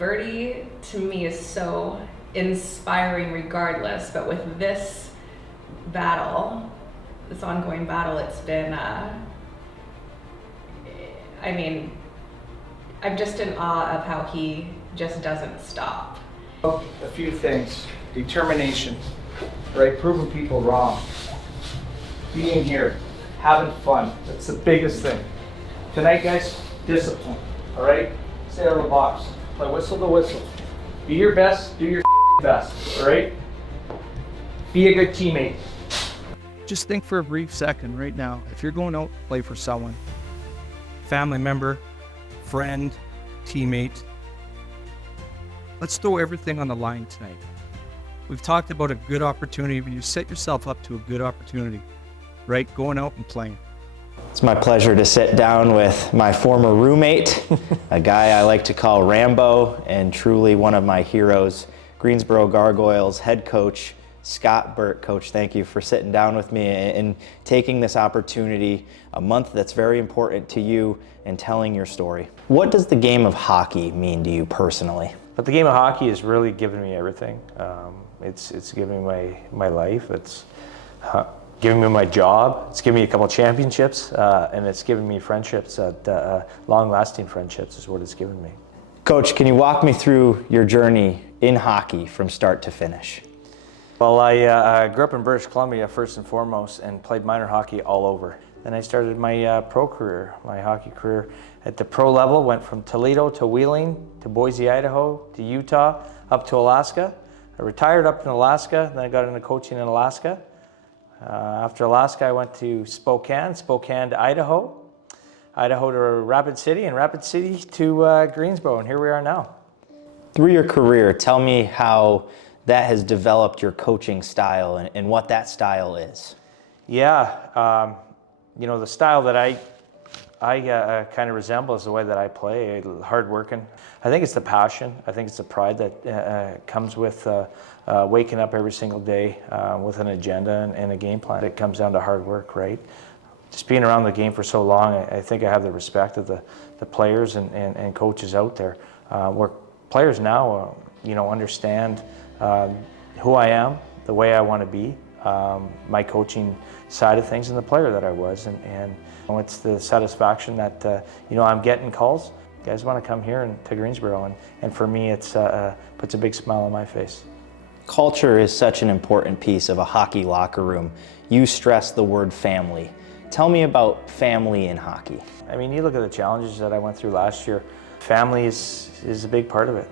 Birdie to me is so inspiring regardless, but with this battle, this ongoing battle, it's been, I'm just in awe of how he just doesn't stop. A few things. Determination, right? Proving people wrong. Being here, having fun. That's the biggest thing. Tonight, guys, discipline, all right? Stay out of the box. Play whistle to whistle. Be your best, do your best, all right? Be a good teammate. Just think for a brief second right now, if you're going out to play for someone, family member, friend, teammate, let's throw everything on the line tonight. We've talked about a good opportunity, but you set yourself up to a good opportunity, right? Going out and playing. It's my pleasure to sit down with my former roommate, a guy I like to call Rambo, and truly one of my heroes, Greensboro Gargoyles head coach, Scott Burt. Coach, thank you for sitting down with me and taking this opportunity, a month that's very important to you, and telling your story. What does the game of hockey mean to you personally? But the game of hockey has really given me everything. It's given me my life. It's given me my job. It's given me a couple of championships, and it's given me friendships, long-lasting friendships is what it's given me. Coach, can you walk me through your journey in hockey from start to finish? Well, I grew up in British Columbia first and foremost, and played minor hockey all over. Then I started my pro career, my hockey career at the pro level. Went from Toledo to Wheeling to Boise, Idaho to Utah, up to Alaska. I retired up in Alaska, then I got into coaching in Alaska. After Alaska, I went to Spokane to Idaho, Idaho to Rapid City, and Rapid City to Greensboro, and here we are now. Through your career, tell me how that has developed your coaching style and what that style is. Yeah, the style that I kind of resemble is the way that I play, hard-working. I think it's the passion. I think it's the pride that comes with waking up every single day with an agenda and a game plan. It comes down to hard work, right? Just being around the game for so long, I think I have the respect of the players and coaches out there. Where players now, understand who I am, the way I want to be, my coaching side of things, and the player that I was, and it's the satisfaction that I'm getting calls. Guys want to come here to Greensboro, and for me, it's puts a big smile on my face. Culture is such an important piece of a hockey locker room. You stress the word family. Tell me about family in hockey. I mean, you look at the challenges that I went through last year. Family is a big part of it,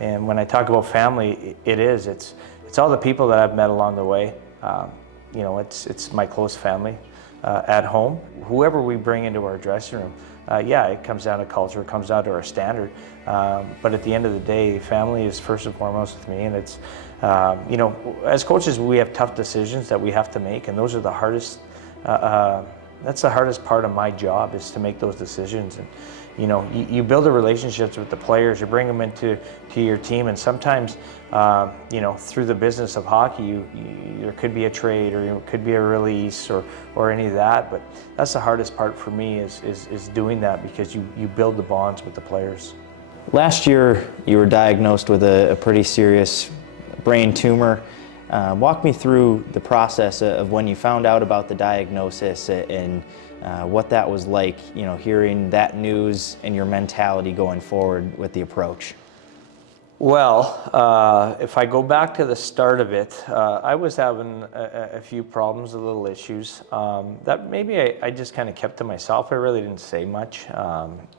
and when I talk about family, it's all the people that I've met along the way. It's my close family at home. Whoever we bring into our dressing room, it comes down to culture, it comes down to our standard. But at the end of the day, family is first and foremost with me. And it's, as coaches, we have tough decisions that we have to make, and those are the hardest. That's the hardest part of my job, is to make those decisions. And you build the relationships with the players, you bring them into your team, and sometimes through the business of hockey, there could be a trade, or it could be a release, or any of that. But that's the hardest part for me, is doing that, because you build the bonds with the players. Last year, you were diagnosed with a pretty serious brain tumor. Walk me through the process of when you found out about the diagnosis and what that was like, hearing that news and your mentality going forward with the approach. Well, if I go back to the start of it, I was having a few problems, a little issues that maybe I just kind of kept to myself. I really didn't say much.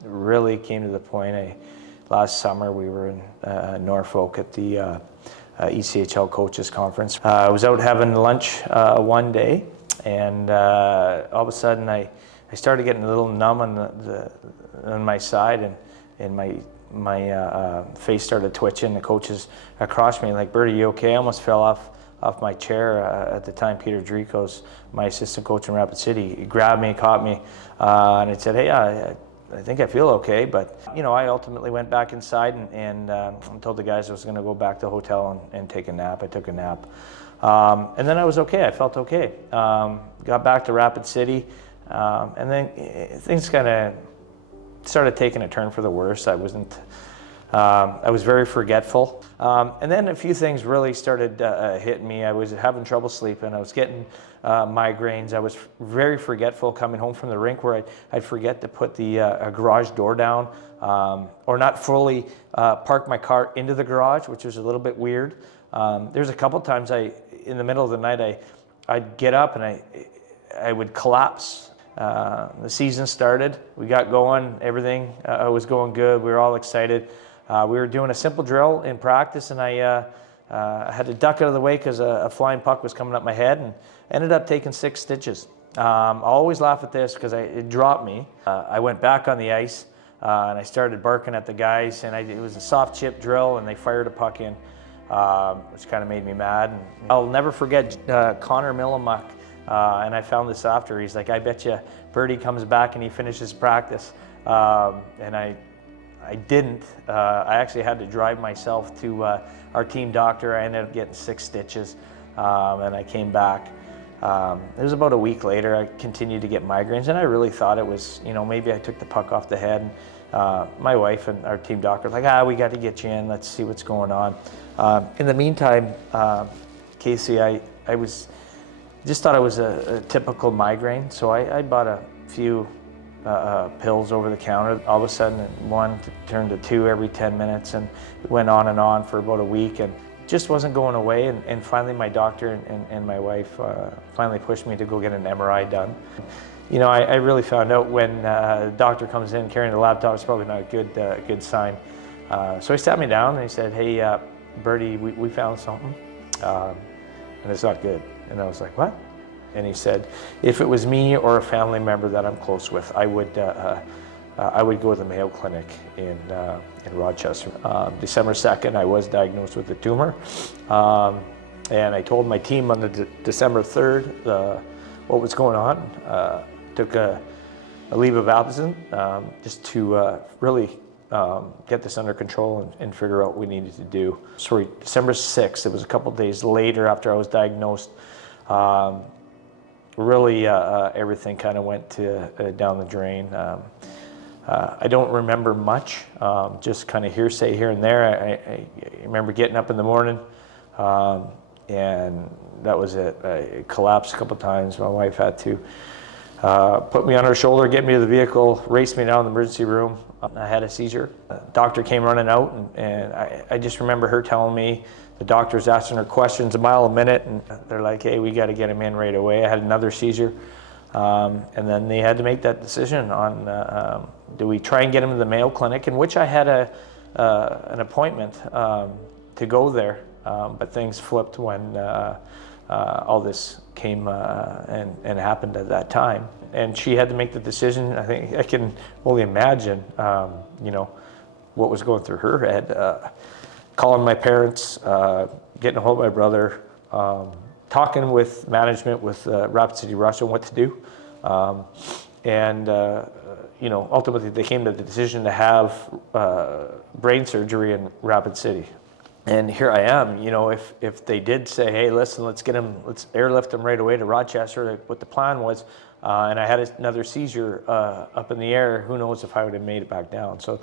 Really came to the point, last summer we were in Norfolk at the ECHL coaches conference. I was out having lunch one day, and all of a sudden I started getting a little numb on my side, and my face started twitching. The coaches across me, like, "Burt, are you okay?" I almost fell off my chair. At the time, Peter Dricos, my assistant coach in Rapid City, he grabbed me, caught me, and he said, "Hey, I think I feel okay." But I ultimately went back inside and told the guys I was going to go back to the hotel and take a nap. I took a nap, and then I was okay. I felt okay. Got back to Rapid City, and then things kind of started taking a turn for the worse. I I was very forgetful. And then a few things really started hitting me. I was having trouble sleeping. I was getting migraines. I was very forgetful coming home from the rink, where I'd forget to put the garage door down, or not fully park my car into the garage, which was a little bit weird. There's a couple times in the middle of the night, I'd get up and I would collapse. The season started. We got going. Everything was going good. We were all excited. We were doing a simple drill in practice, and I had to duck out of the way because a flying puck was coming up my head, and ended up taking 6 stitches. I always laugh at this because it dropped me. I went back on the ice, and I started barking at the guys, and it was a soft chip drill, and they fired a puck in, which kind of made me mad. And I'll never forget Connor Millimuck, and I found this after. He's like, I bet you Birdie comes back and he finishes practice. And I didn't. I actually had to drive myself to our team doctor. I ended up getting 6 stitches, and I came back. It was about a week later. I continued to get migraines, and I really thought it was, maybe I took the puck off the head. And my wife and our team doctor were like, we got to get you in. Let's see what's going on. In the meantime, Casey, I just thought it was a typical migraine, so I bought a few pills over the counter. All of a sudden, one turned to 2 every 10 minutes, and it went on for about a week, and just wasn't going away. And finally, my doctor and my wife finally pushed me to go get an MRI done. I really found out when the doctor comes in carrying the laptop, it's probably not a good sign. So he sat me down and he said, hey, Birdie, we found something, and it's not good. And I was like, what? And he said, if it was me or a family member that I'm close with, I would go to the Mayo Clinic in Rochester. December 2nd, I was diagnosed with a tumor. And I told my team on the December 3rd what was going on. Took a leave of absence just to really get this under control and figure out what we needed to do. Sorry, December 6th, it was a couple days later after I was diagnosed. Really, everything kind of went down the drain. I don't remember much, just kind of hearsay here and there. I remember getting up in the morning, and that was it. I collapsed a couple times. My wife had to put me on her shoulder, get me to the vehicle, race me down to the emergency room. I had a seizure. The doctor came running out, and I just remember her telling me, the doctor's asking her questions a mile a minute, and they're like, hey, we got to get him in right away. I had another seizure. And then they had to make that decision on, do we try and get him to the Mayo Clinic, in which I had an appointment to go there, but things flipped when all this came and happened at that time. And she had to make the decision. I think I can only imagine, what was going through her head. Calling my parents, getting a hold of my brother, talking with management with Rapid City Russia what to do. Ultimately they came to the decision to have brain surgery in Rapid City. And here I am, if they did say, hey, listen, let's airlift him right away to Rochester, like what the plan was, and I had another seizure up in the air, who knows if I would have made it back down. So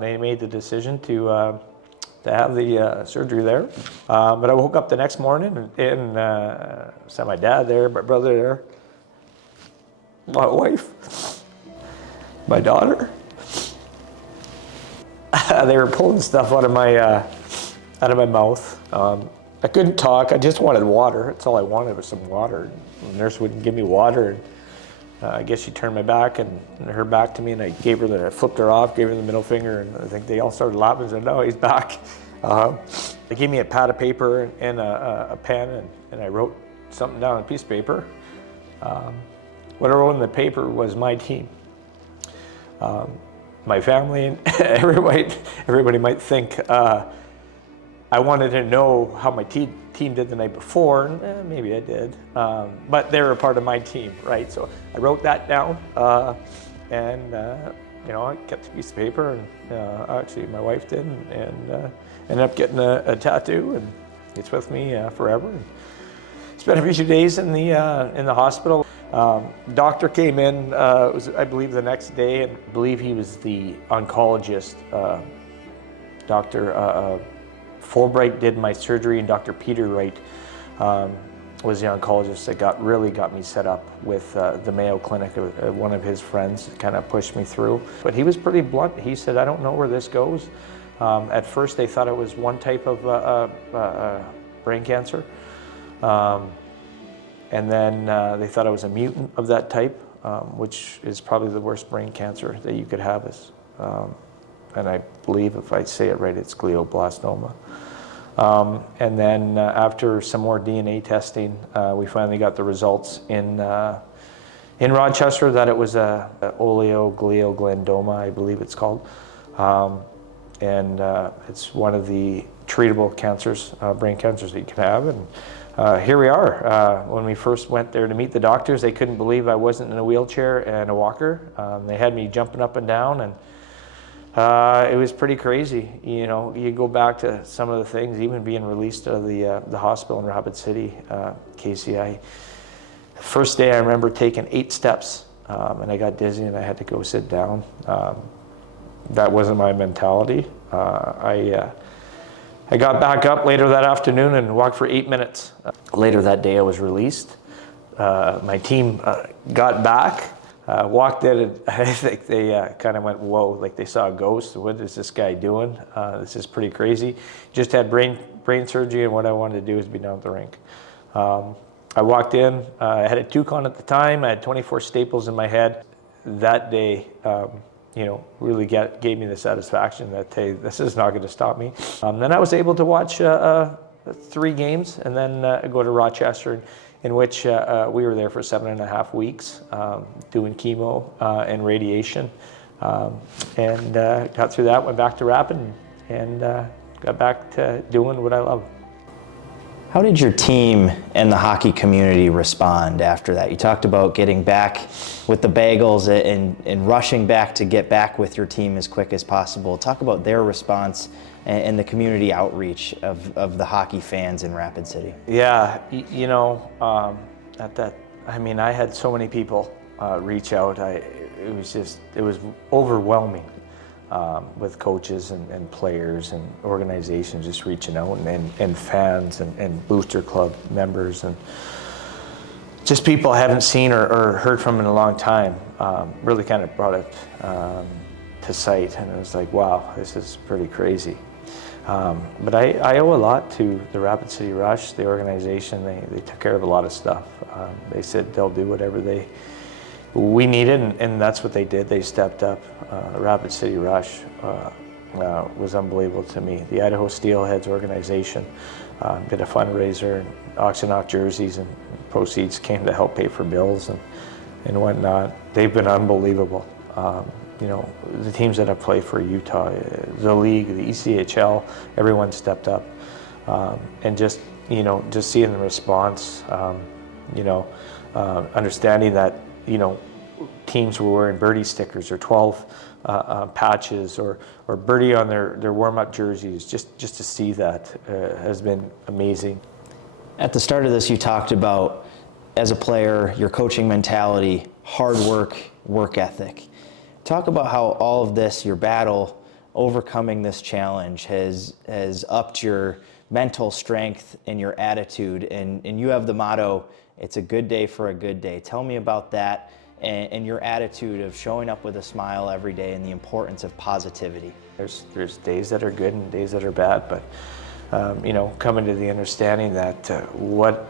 they made the decision to have the surgery there. But I woke up the next morning and saw my dad there, my brother there, my wife, my daughter. They were pulling stuff out of my mouth. I couldn't talk. I just wanted water. That's all I wanted was some water. The nurse wouldn't give me water. I guess she turned my back and her back to me, and I flipped her off, gave her the middle finger, and I think they all started laughing and said, no, he's back. They gave me a pad of paper and a pen, and I wrote something down on a piece of paper. What I wrote on the paper was my team. My family and everybody might think I wanted to know how my team did the night before, and maybe I did, but they were a part of my team, right? So I wrote that down, and I kept a piece of paper, and actually my wife did, and ended up getting a tattoo, and it's with me forever. And spent a few days in the hospital. Doctor came in, it was I believe the next day, and I believe he was the oncologist Dr. Fulbright did my surgery, and Dr. Peter Wright was the oncologist that really got me set up with the Mayo Clinic. One of his friends kind of pushed me through. But he was pretty blunt. He said, I don't know where this goes. At first they thought it was one type of brain cancer. And then they thought I was a mutant of that type, which is probably the worst brain cancer that you could have. And I believe, if I say it right, it's glioblastoma. And then after some more DNA testing, we finally got the results in Rochester that it was a oleoglioblastoma, I believe it's called. And it's one of the treatable cancers, brain cancers that you can have. And here we are. When we first went there to meet the doctors, they couldn't believe I wasn't in a wheelchair and a walker. They had me jumping up and down, and it was pretty crazy. You know, you go back to some of the things, even being released out of the hospital in Rapid City, KCI. First day I remember taking 8 steps, and I got dizzy and I had to go sit down. That wasn't my mentality. I got back up later that afternoon and walked for 8 minutes. Later that day I was released. My team got back. Walked in, and I think they kind of went, whoa, like they saw a ghost. What is this guy doing? This is pretty crazy. Just had brain surgery, and what I wanted to do was be down at the rink. I walked in, I had a Tucon at the time, I had 24 staples in my head. That day, you know, really gave me the satisfaction that, hey, this is not going to stop me. Then I was able to watch 3 games and then go to Rochester, in which we were there for 7.5 weeks doing chemo and radiation. And got through that, went back to Rapid, and got back to doing what I love. How did your team and the hockey community respond after that? You talked about getting back with the bagels and rushing back to get back with your team as quick as possible. Talk about their response and the community outreach of the hockey fans in Rapid City. Yeah, you know, I had so many people reach out. It was overwhelming. With coaches and players and organizations just reaching out, and fans and booster club members, and just people I haven't seen or heard from in a long time. Really kind of brought it to sight, and it was like, wow, this is pretty crazy. But I owe a lot to the Rapid City Rush, the organization. They took care of a lot of stuff. They said they'll do whatever we needed, and that's what they did. They stepped up. Rapid City Rush was unbelievable to me. The Idaho Steelheads organization did a fundraiser, and auctioned off jerseys, and proceeds came to help pay for bills and whatnot. They've been unbelievable. You know, the teams that have played for Utah, the league, the ECHL, everyone stepped up. And just seeing the response, understanding that, teams were wearing birdie stickers or 12 patches or birdie on their warm-up jerseys, just to see that has been amazing. At the start of this, you talked about, as a player, your coaching mentality, hard work ethic. Talk about how all of this, your battle, overcoming this challenge has upped your mental strength and your attitude, and you have the motto, it's a good day for a good day. Tell me about that and your attitude of showing up with a smile every day and the importance of positivity. There's days that are good and days that are bad, but coming to the understanding that what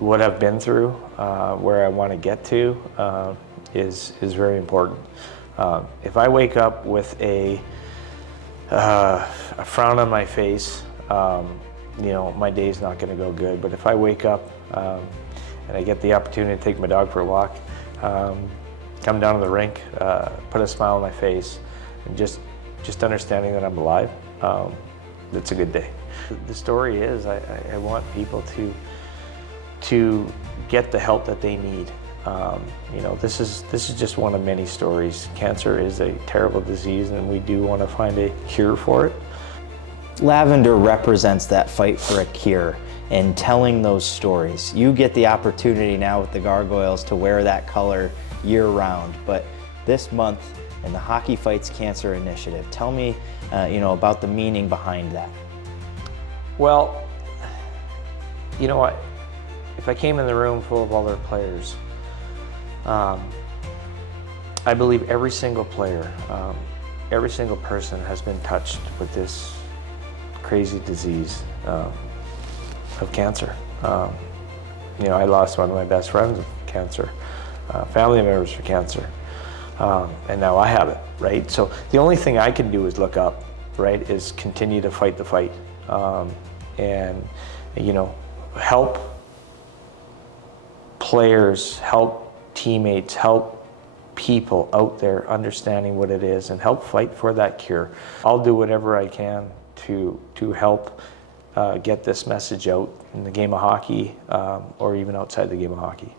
I've been through, where I want to get to, is very important. If I wake up with a frown on my face, my day's not going to go good. But if I wake up and I get the opportunity to take my dog for a walk, come down to the rink, put a smile on my face, and just understanding that I'm alive, it's a good day. The story is I want people to get the help that they need. This is just one of many stories. Cancer is a terrible disease, and we do want to find a cure for it. Lavender represents that fight for a cure and telling those stories. You get the opportunity now with the Gargoyles to wear that color year-round, but this month and the Hockey Fights Cancer Initiative. Tell me, about the meaning behind that. Well, you know what? If I came in the room full of other players, I believe every single player, every single person has been touched with this crazy disease of cancer. I lost one of my best friends of cancer, family members for cancer, and now I have it, right? So the only thing I can do is look up, right? Is continue to fight the fight, and help players, help teammates, help people out there understanding what it is, and help fight for that cure. I'll do whatever I can to help get this message out in the game of hockey, or even outside the game of hockey.